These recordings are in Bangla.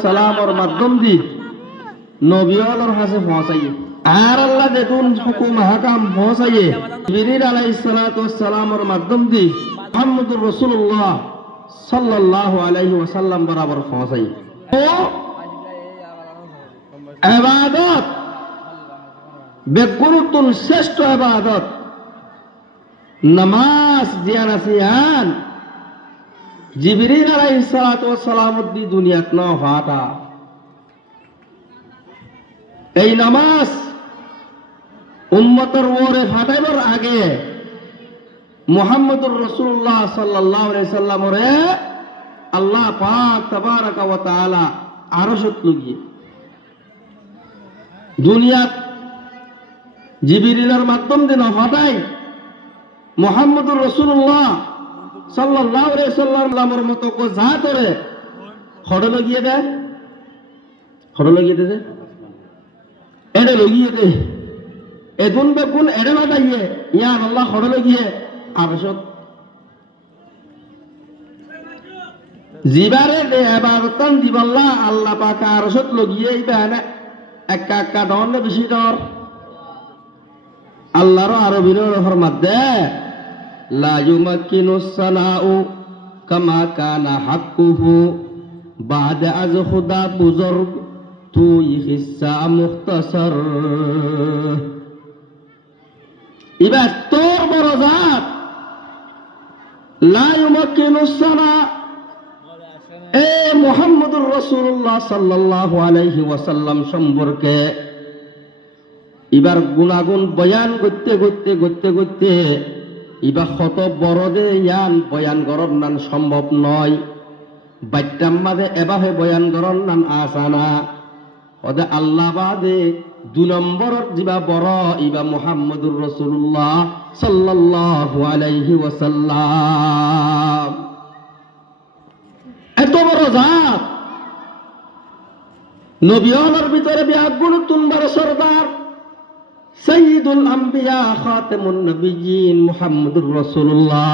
সালামর মাধ্যম দি নবীর কাছে পৌঁছাইয়ে আর আল্লাহ দেখুন হুকুম হাকাম পৌঁছাইয়ে জিবরিল আলাইহিস সালাতু ওয়াস সালামর মাধ্যম দি মুহাম্মদুর রাসূলুল্লাহ সাল্লাল্লাহু আলাইহি ওয়াসাল্লাম বরাবর পৌঁছাইয়ে ও ইবাদত বেগুরুতুল শ্রেষ্ঠ ইবাদত নামাজ জিয়ান আসিয়ান জিবরিল আলাইহিস সালাতু ওয়াস সালাম দি দুনিয়াত ন ফাতা এই নামাজ উম্মতের ওরে ফাটাইবার আগে মুহাম্মদুর রাসূলুল্লাহ সাল্লাল্লাহু আলাইহি সাল্লামরে আল্লাহ পাক তাবারাকা ওয়া তাআলা আরশত লগিয়ে দুনিয়াত জিবরিলের মাধ্যম দিয়ে না ফাটাই মুহাম্মদুর রাসূলুল্লাহ সাল্লাল্লাহু আলাইহি সাল্লামের মতো কো জাতরে খড় লাগিয়ে দেয় খড় লাগিয়ে দে এড়ে লগিয়ে দে এগুন বেগুন এড়ে বাটাইয়ে ইয়ান আল্লাহ খড় লাগিয়ে আরশত জিবারে দে এবারতান দিবাল্লাহ আল্লাহ পাক আরশত লগিয়ে ইবানা একা একা ডর না বেশি ডর আল্লাহর আরবির ফরমাতে লা ইউমাক্কিনুস সানাউ কামা কানা হাক্কুহু বাদা আজ খুদা বুজুর্গ তুই হিসা মুখতাসার ইবাস তোর বড় জাত লা ইউমাক্কিনুস সানা এ মুহাম্মদুর রাসূলুল্লাহ সাল্লাল্লাহু আলাইহি ওয়াসাল্লাম সম্পর্কে এবার গুণাগুণ বয়ান করতে করতে করতে করতে এবার কত বড় দে ইয়ান বয়ান করার নান সম্ভব নয় বাচ্চার মাঝে এবারে বয়ান করার নান আসানা ওদে আল্লাহ বাদে 2 নম্বরের যিবা বড় ইবা মুহাম্মদুর রাসূলুল্লাহ সাল্লাল্লাহু আলাইহি ওয়াসাল্লাম এত বড় জাত নবীদের ভিতরে বিয়াগুণ তুনবার সরদার সাইয়্যিদুল আম্বিয়া খাতামুন নবিয়্যিন মুহাম্মদুর রাসূলুল্লাহ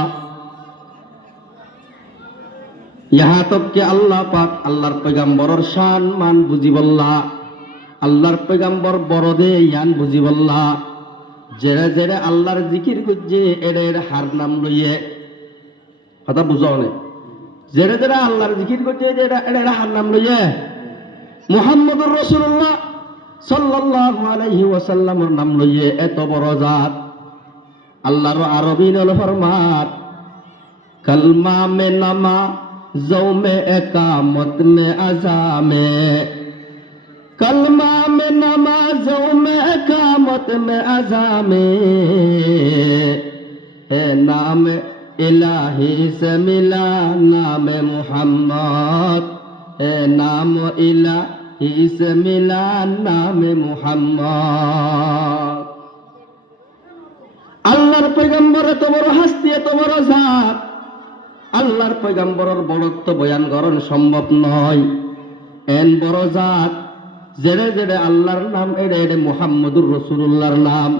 ইহা তক কে আল্লাহ পাক আল্লাহর পয়গম্বরের শান মান বুঝিবল্লা আল্লাহর পয়গম্বর বড় দে ইয়ান বুঝিবল্লা জেরে জেরে আল্লাহর জিকির করছে এর হার নাম লইয়ে কথা বুঝাও নে জেরে জেরে আল্লাহর জিকির করছে এর হার নাম লইয়ে মুহাম্মদুর রাসূলুল্লাহ সাল্লাল্লাহু আলাইহি ওয়াসাল্লামের নাম লইয়ে এত বড় জাত আল্লাহর আরবি নল ফরমাত কলমা মে নামা জৌ মে একামত মে আজামে কলমা মে নামা জৌ মে একামত মে আজামে হে নাম ইলাহি সে মিলা নাম মুহাম্মদ হে নাম ইলাহি সে মিলা নাম মুহাম্মদ আল্লাহর পয়গম্বর এত বড় হাস্তি এত বড় জাত আল্লাহর পয়গম্বরের বড়ত্ব বয়ান করার সম্ভব নয় এন বড় জাত জেরে জেরে আল্লাহর নাম এড়ে এড়ে মুহাম্মদুর রাসূলুল্লাহর নাম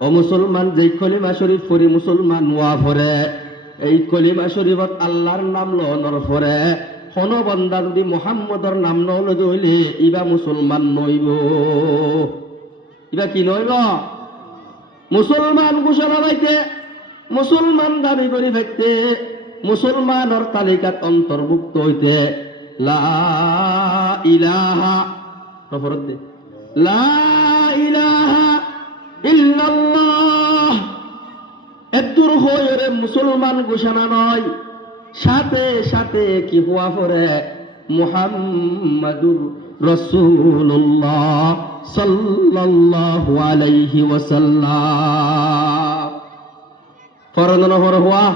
ও মুসলমান যেই কলিমা শরীফ পড়ি মুসলমান ওয়া পড়ে এই কলিমা শরীফত আল্লাহর নাম লওয়ার পরে কোন বান্দা যদি মুহাম্মদর নাম নলদ হইলে ইবা মুসলমান নইব ইবা কি নইব মুসলমান ঘোষণা পাইতে মুসলমান দাবি করি থাকতে মুসলমানের তালিকাত অন্তর্ভুক্ত হইতে লা ইলাহা লা ইলাহা ইল্লাল্লাহ এদুর হয়ে মুসলমান ঘোষণা নয় সাথে সাথে কি হওয়া পরে মুহাম্মাদুর রাসূলুল্লাহ সাল্লাল্লাহু আলাইহি ওয়াসাল্লাম ফরজ নহর হওয়া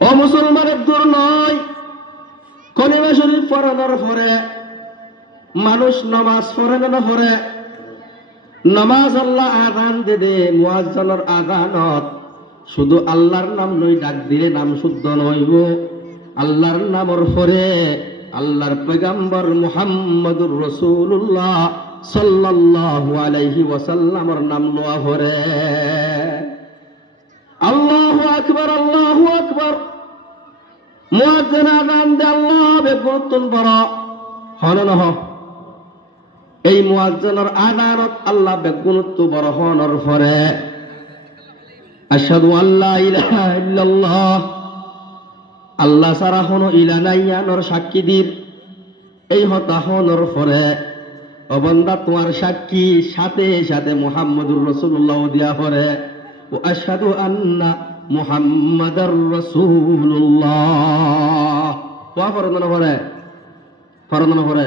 ও মুসলমানের দূর নয় কলিমা শরীফ পড়ানোর পরে মানুষ নামাজ পড়ে না পড়ে নামাজ আল্লাহ আযান দে মুয়াজ্জিনের আযানত শুধু আল্লাহর নাম লই ডাক দিলে নাম শুদ্ধ নইব আল্লাহর নামের পরে আল্লাহর পয়গম্বর মুহাম্মদুর রাসূলুল্লাহ সাল্লাল্লাহু আলাইহি ওয়াসাল্লামের নাম লওয়া পরে আল্লাহু আকবার মুয়াজ্জিন আযান দে আল্লাহ বেগুরুত্বন বড় হন নহ এই মুয়াজ্জিনের আযানত আল্লাহ বেগুরুত্ব বড় হনর পরে আশহাদু আল্লা ইলাহা ইল্লাল্লাহ আল্লাহ ছাড়া কোনো ইলা নাই আনর সাক্ষী দির এই হতা হনর পরে ও বান্দা তোমার সাক্ষী সাথে সাথে মুহাম্মদুর রাসূলুল্লাহ দিয়া পরে ও আশহাদু আন্না মুহাম্মাদার রাসূলুল্লাহ ওয়া ফরমান পরে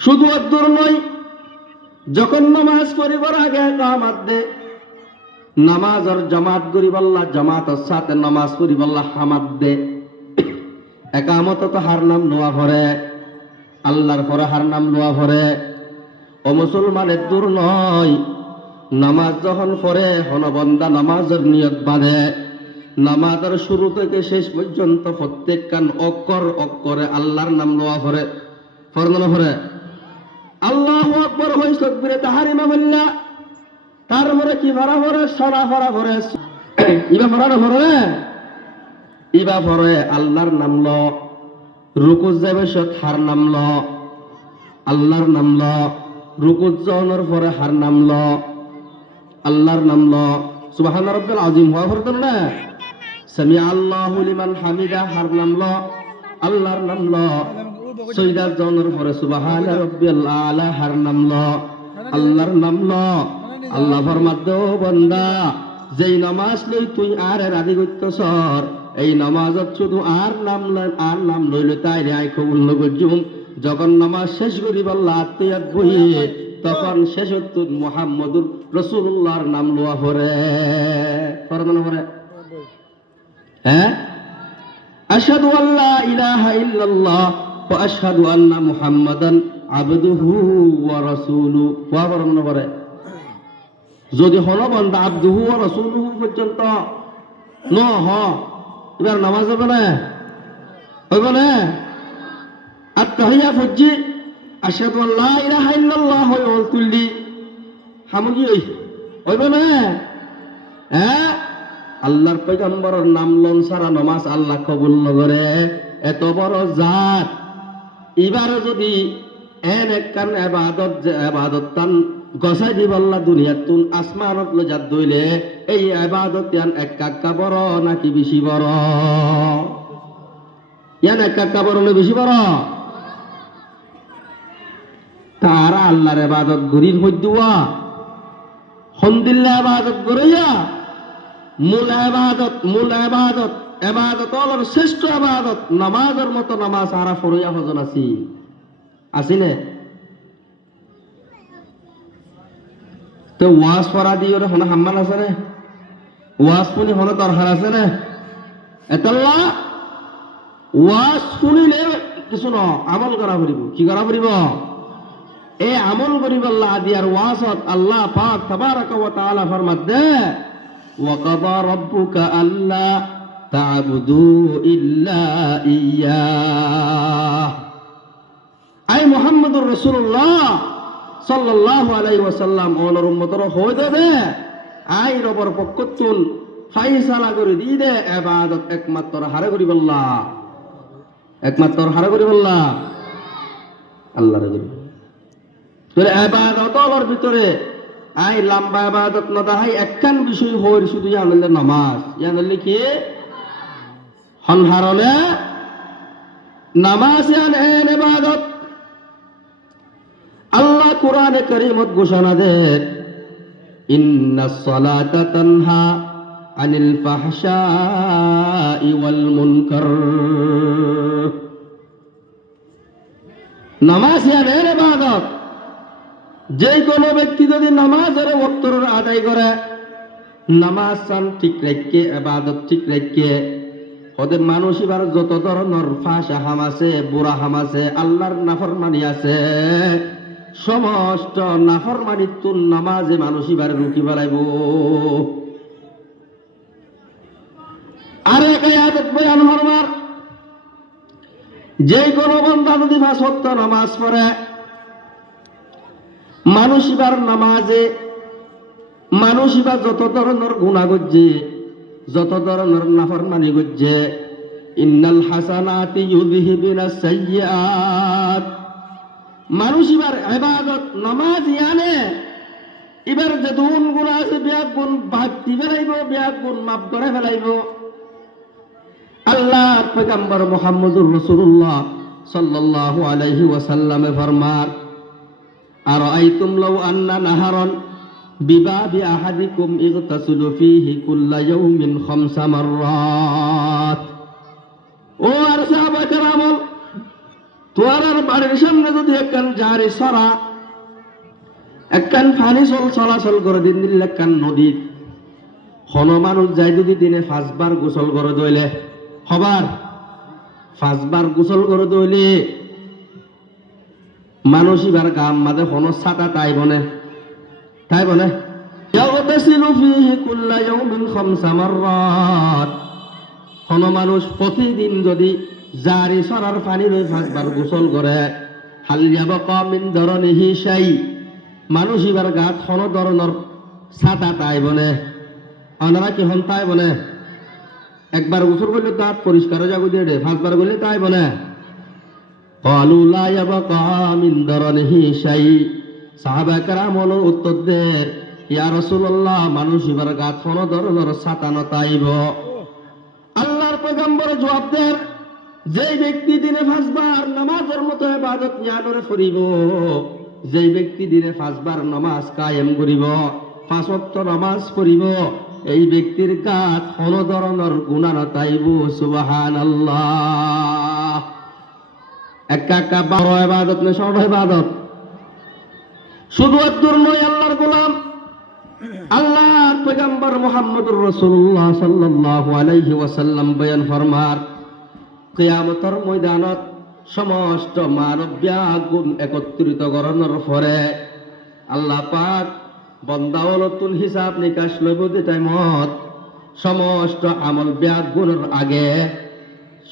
শুধু অদ্দুর নয় যখন নামাজ পড়িবার আগে ইকামত দে নামাজের জামাত করিবাল্লাহ জামাতের সাথে নামাজ পড়িবাল্লাহ হামাদ দে একামত তো হার নাম নোয়া ভরে আল্লাহর পরে হার নাম নোয়া ভরে ও মুসলমানের দূর নয় নামাজ যখন পড়ে হনবন্দা নামাজের নিয়ত বাঁধে নামাজের শুরু থেকে শেষ পর্যন্ত প্রত্যেক কান অক্ষর অক্ষরে আল্লাহর নাম নোয়া ভরে ফরমানো ভরে আল্লাহু আকবার হই তাকবীরে তাহরিমা বললা তারপরে কি ভরা ভরে সারা ভরা ভরে ইবা ভরা না ভরে ইবা ভরে আল্লাহর নাম ল রুকু যাবে সত হার নাম ল আল্লাহর নাম ল রুকু যাওয়ার পরে হার নাম ল আল্লাহর নাম ল সুবহান রাব্বিল আযীম হওয়া ভরত না সামি আল্লাহু লিমান হামিদা হার নাম ল আল্লাহর নাম ল সজদা যাওয়ার পরে সুবহান রাব্বিল আলা হার নাম ল আল্লাহর নাম ল আল্লাহ ফরমাদ বান্দা যেই নামাজ লই তুই আর রাদি করতেছর এই নামাজত শুধু আর নাম লইলে তাই আই কবুল নগজুম যখন নামাজ শেষ করিব আল্লাহ আত্মীয়াত বইয়ে তখন শেষত মুহাম্মদুর রাসূলুল্লাহর নাম লওয়া পড়ে ফরমান পড়ে হ্যাঁ আশহাদু আল্লা ইলাহা ইল্লাল্লাহ ওয়া আশহাদু আন্না মুহাম্মাদান আবদুহু ওয়া রাসূলুহু ওয়া ফরমান পড়ে যদি হলো বান্দা আব্দুহু ওয়া রাসূলুহু পর্যন্ত ন হ এবার নামাজ হবে না হবে না আত্তাহিয়া ফজি আশহাদু আল্লা ইলাহা ইল্লাল্লাহ ওয়া তুল্লি হামগি হইবে না হ্যাঁ আল্লাহর পয়গম্বরের নাম লন সারা নামাজ আল্লাহ কবুল নগরে এত বড় জাত এবার যদি এন একখান ইবাদত যে ইবাদত তান গসাই দিবাল্লা দুনিয়াত তুন আসমানত ল জাত দইলে এই ইবাদত ইয়ান এক কাক্কা বড় নাকি বেশি বড় ইয়ান এক কাক্কা বড় না বেশি বড় তারা আল্লাহর ইবাদত গরির হইদুয়া হন্দিল্লা ইবাদত গরিয়া মূল ইবাদত আল্লাহর শ্রেষ্ঠ ইবাদত নামাজের মতো নামাজ আরা ফরইয়া হজন আসিনে তো ওয়াজ পড়া দিয়ে হন হাম্মান আছে না ওয়াজ শুনি হন দরকার আছে না এতল্লা ওয়াজ শুনিলে কিছু ন আমল করা পড়িব কি করা পড়িব এ আমল করিব আল্লাহ দিয়ার ওয়াজত আল্লাহ পাক তাবারাক ওয়া তাআলা ফরমাত দে ওয়া কাদা রাব্বুকা আল্লা তা'বুদু ইল্লা ইয়্যাহ আই মুহাম্মদুর রাসূলুল্লাহ সাল্লাল্লাহু আলাইহি ওয়াসাল্লাম ওনার উম্মতর হই দেবে আই রবর পক্ষতুন ফাইসালা করে দি দে ইবাদত একমাত্র হারে করিব আল্লাহ আল্লাহ রে করিব তোরে ইবাদত আল্লাহর ভিতরে আই লম্বা ইবাদত না দাহাই একখান বিষয় হই শুধু জানলে নামাজ জানলে কি হনহারলে নামাজ এন ইবাদত আল্লাহ কোরআনে কারীমত ঘোষণা দেন ইন্নাস সালাতা তানহা আনিল ফাহশাই ওয়াল মুনকার নামাজ এন ইবাদত যে কোনো ব্যক্তি যদি নামাজের ওয়াক্তর আদায় করে নামাজ সান ঠিক রাখে ইবাদত ঠিক রাখে ওদের মানুষ এবার যত ধরনের ফাঁসা হাম আছে বুড়া হাম আছে আল্লাহর নাফরমানি আছে সমস্ত নাফরমানি তুন নামাজে মানুষ এবার রুকি বেলাইব আর এক আয়াত বয়ান হরমার যে কোনো বান্দা যদি পাঁচ ওয়াক্ত নামাজ পড়ে মানুষ এবার নামাজে মানুষ এবার যত ধরনের গুনাহ করছে যত ধরনের নাফরমানি করছে, ইন্নাল হাসানাতি ইউযহিবিনাস সাইয়্যাত, মানুষ এবার ইবাদত নামাজ ইয়ানে এবার যে দুন গুণ আছে বিয়াক গুণ বাড়তি ফেলাইব, বিয়াক গুণ মাফ করে ফেলাইব। আল্লাহর পয়গম্বর মুহাম্মদুর রাসূলুল্লাহ সাল্লাল্লাহু আলাইহি ওয়াসাল্লামে ফরমান, আরাআইতুম লাউ আন্না নাহারান বিবাবি আহাদিকুম ইগতাসিলু ফীহি কুল্লা ইয়াউমিন খামসা মাররাত। ও আর সাহাবায়ে কেরাম, তোমার বাড়ির সামনে যদি একখান জারি সরা, একখান পানি চলাচল করে দিন দিল, একখান নদী, কোন মানুষ যাই যদি দিনে 5 বার গোসল করে দইলে, হবার 5 বার গোসল করে দইলে মানুষ এবার গাম মাঝে কোনো ছাতা তাই বনে ইয়াগতাসিলু ফীহি কুল্লা ইয়াউমিন খামসা মাররাত। কোন মানুষ প্রতিদিন যদি জারি সরার পানি লই 5 বার গোসল করে, হাল ইয়াবকা মিন দারনিহি শাই, মানুষ এবার গাত কোন ধরনের ছাতা তাই বনে, আপনারা কি হন তাই বনে? একবার গোসল করলে দাঁত পরিষ্কার হয়ে যাবে, 5 বার করলে তাই বনে। ক্বালু লা ইয়াবকা মিন দারনিহি শাই, সাহাবায়ে কেরাম উত্তর দেন, ইয়া রাসূলুল্লাহ, মানুষ এবার গাত কোন ধরনের ছাতা নতাইব। আল্লাহর পয়গম্বর জবাব দেন, যেই ব্যক্তি দিনে 5 বার নামাজের মতো ইবাদত নিয়া করে করিব, যেই ব্যক্তি দিনে 5 বার নামাজ কায়েম করিব, 5 ওয়াক্ত নামাজ পড়িব, এই ব্যক্তির গাত কোন ধরনের গুনাহ নতাইব। সুবহানাল্লাহ। একা বড় ইবাদত না, ছোট ইবাদত, শুধু একদূর নয়। আল্লাহর গোলাম, আল্লাহর পয়গম্বর মুহাম্মদুর রাসূলুল্লাহ সাল্লাল্লাহু আলাইহি ওয়াসাল্লাম বয়ান ফরমার, কিয়ামতের ময়দানত সমস্ত মানব গুণ একত্রিত করানোর পরে আল্লাহ পাক বান্দাওয়ালতুল হিসাব নিকাশ লইব। যে টাইমত সমস্ত আমল গুণের আগে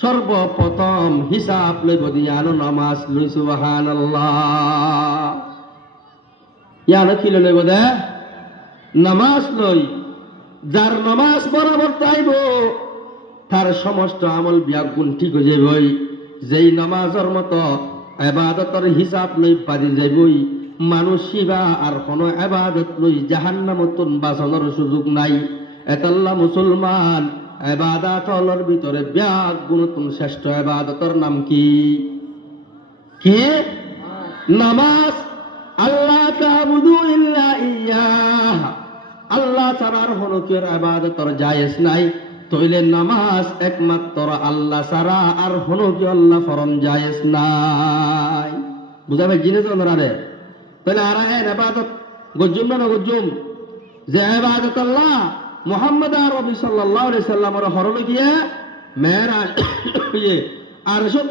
সর্বপ্রথম হিসাব লইব দিয়ানো নামাজ লই। সুবহানাল্লাহ। ইয়ানো কি লইব দে? নামাজ লই। যার নামাজ বরাবর তাইব তার সমস্ত আমল গুণ ঠিক হয়ে যাবই। যেই নামাজের মতো ইবাদতের হিসাব লই পারি যাইবই, মানুষ শিবা আর কোনো ইবাদত লই জাহান্নামতন বাঁচানোর সুযোগ নাই। এতাল্লা মুসলমান, ইবাদতর ভিতরে গুণতন শ্রেষ্ঠ ইবাদতের নাম কি? কি? নামাজ। আল্লাহ তা'বুদু ইল্লা ইয়্যাহ, আল্লাহ ছাড়ার কোনো কেউ ইবাদতের জায়েজ নাই। তইলে নামাজ একমাত্র আল্লাহ ছাড়া আর কোনো কেউ আল্লাহ ফরম জায়েজ নাই। বুঝাবে জিনিস রে? তাহলে আর ইবাদত গজ্জুম না গজ্জুম? যে ইবাদত আল্লাহ মুহাম্মদ আরবি সাল্লাল্লাহু আলাইহি সাল্লামের হরলে গিয়ে মেরাজ আর সব